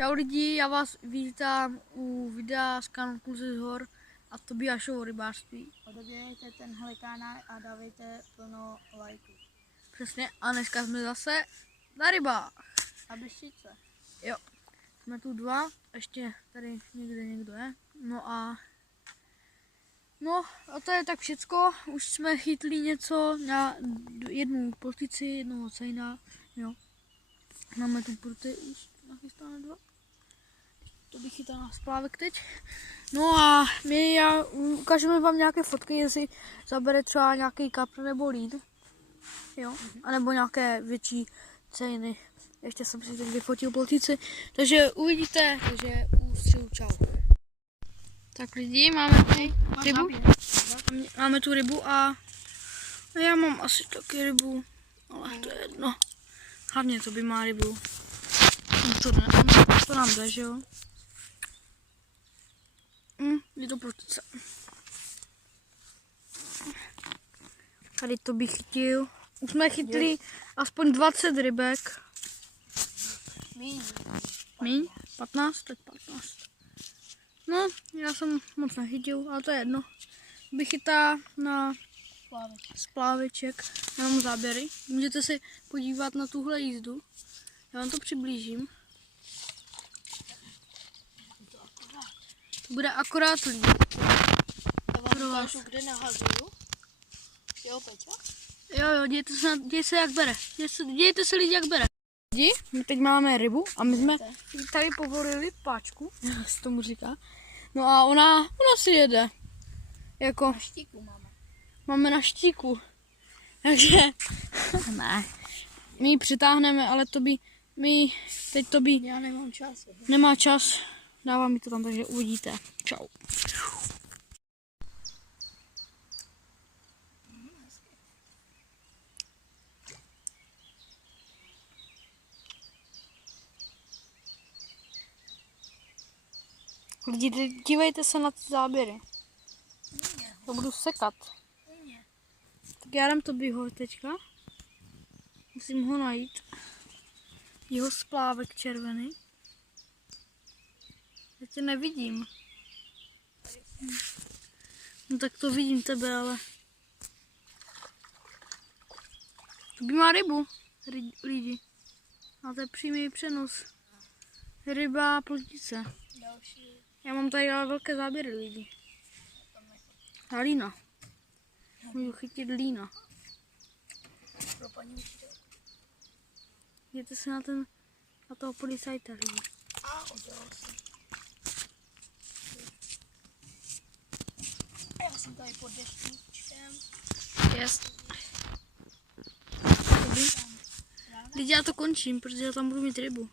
Čau lidi, já vás vítám u videa z kanálu Kluci z hor a Tobiášovo rybářství. Odebírejte tenhle kanál a dávejte plno lajků. Přesně, a dneska jsme zase na rybách. A běžíce. Jo, jsme tu dva, ještě tady někdo je. No a to je tak všecko. Už jsme chytli něco na jednu plotici, jednoho cejna. Jo. Máme tu pruty už nachystány dva. To bych chytal na splávek teď. No a ukážeme vám nějaké fotky, jestli zabere třeba nějaký kapr nebo lín. Jo, anebo nějaké větší cejny. Ještě jsem si teď vyfotil plotici. Takže uvidíte, takže ústřelu čau. Tak lidi, máme tu rybu. Máme tu rybu a já mám asi taky rybu, ale to je jedno. Hlavně to by má rybu. To nám jde, že jo? Je to plotice. Tady to bych chytil. Už jsme chytli aspoň 20 rybek. Míň? 15? Tak 15. No, já jsem moc nechytil, ale to je jedno. Bych chytá na spláveček, jenom záběry. Můžete se podívat na tuhle jízdu. Já vám to přiblížím. To bude akorát lidi. Já vám ukážu, kde nahazuju. Jo, Peťa? Jo, dějte se jak bere. Dějte se lidi jak bere. Lidi, my teď máme rybu a my jsme tady povolili páčku, jak se tomu říká. No a ona si jede. Jako, Na štíku máme. Máme na štíku. Takže, ne. My ji přitáhneme, ale teď Já nemám čas. nemá čas. Dávám mi to tam, takže uvidíte. Čau. Lidi, dívejte se na ty záběry. To budu sekat. Tak já dám Tobiho teďka. Musím ho najít. Jeho splávek červený. Já tě nevidím. No tak to vidím tebe, ale... Tobi má rybu, lidi. A to je přímý přenos. Ryba, plotice. Další. Já mám tady ale velké záběry lidi. A lína. Můžu chytit lína. Pro paní učitelku. Jděte se na toho policajta lidi. A udělal jsem. Já jsem tady pod deštníčkem. Yes. Lidi, já to končím, protože já tam budu mít rybu.